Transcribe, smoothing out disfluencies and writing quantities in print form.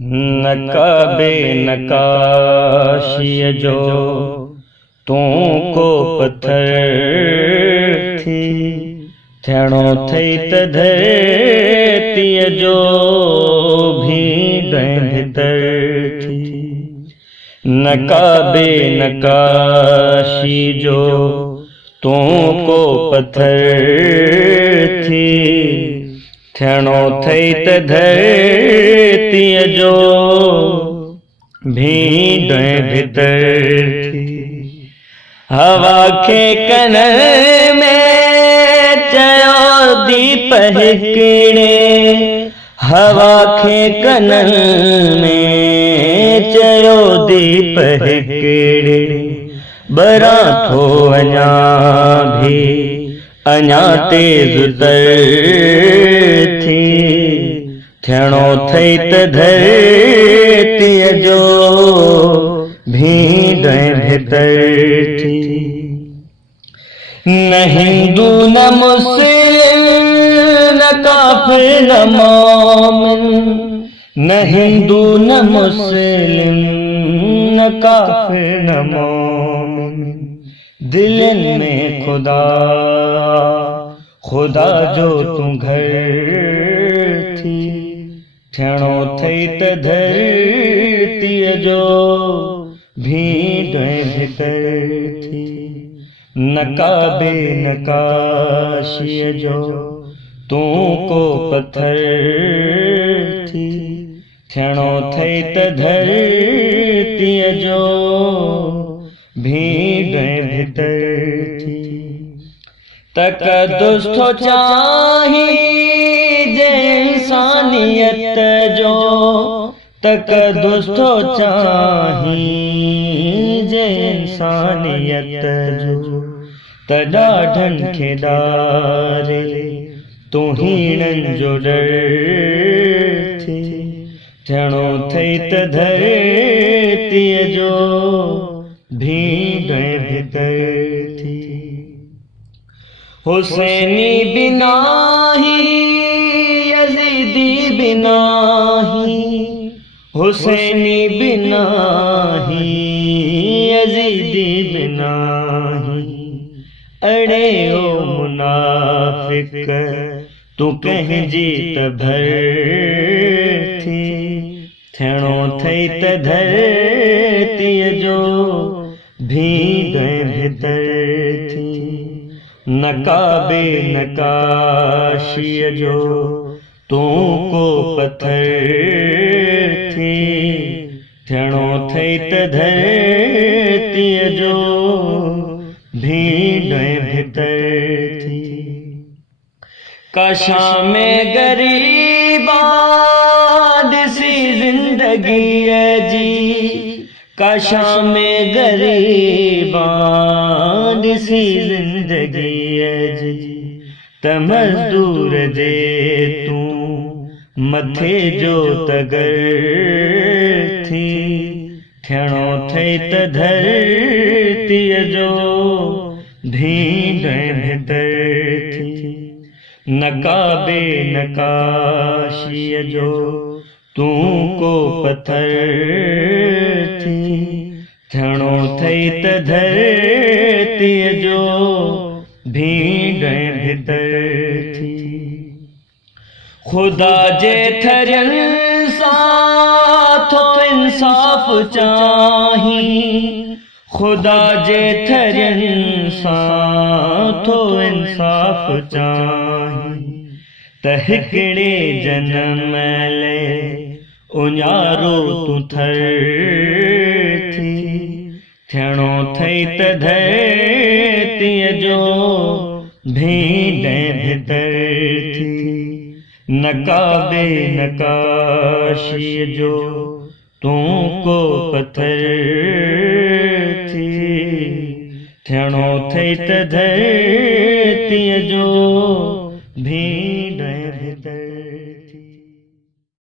नकाबे नकाशीअ जो तूं को पत्थर थी, थियणो थई त धरतीअ जो भीड़ भितर थी। नकाबे नकाशी जो तूं को पत्थर थी, थियणो थई त धरतीअ जो भीड़ भितर थी। हवा खे कननि में चयो दीप हिकिड़े, हवा खे कननि में चयो दीप हिकिड़े, बरां थो अञा भी अञा तेज़ तर थी, थियणो थई त धरतीअ जो भीड़ भितर थी। न हिंदू न मुस्लिम न काफिर न मोमिन, न हिंदू न मुस्लिम न काफिर न मोमिन, दिलनि में खुदा खुदा जो तूं घर थी, थियणो थई त धरतीअ जो भीड़ भितर थी। नकाबे नकाशीअ जो तूं को पत्थर थी, थियणो थई त धरतीअ जो भीड़ भितर थी। तक़दुस थो चाही जे इंसानियत जो, तक़दुस थो चाही जे इंसानियत जो, त ॾाढनि खे ॾारे तोहीणनि जो डर थी, थियणो थई त धरतीअ जो भीड़ भितर थी। हुसैनी बिनाही यज़ीदी बिनाही, हुसैनी बिनाही यज़ीदी बिनाही, अड़े ओ मुनाफिक तूं कंहिंजी त भर थी, थियणो थई त धरतीअ जो भीड़ भितर थी। नकाबे नकाशीअ जो तूं को पत्थर थी, थियणो थई त धरतीअ जो भीड़ भितर थी। काशां में ग़रीबा ॾिसी ज़िंदगीअ जी, काशां में ग़रीबा ॾिसी ज़िंदगीअ जी, त मज़दूर जे तूं मथे जो तगर थी, थियणो थई त धरतीअ जो भीड़ भितर थी। नकाबे नकाशीअ जो तूं को पत्थर थी, थियणो थई त धरतीअ जो भीड़ भितर थी। खुदा जे थरियनि सां थो इंसाफ़ चाही, खुदा जे थरियनि सां थो इंसाफ़ चाही, त हिकिड़े जनम लाइ उञारो तूं थर थी, थियणो थई त धरतीअ जो भीड़ भितर थी। नकाबे नकाशीअ जो तूं को पत्थर थी, थियणो थई त धरतीअ जो भीड़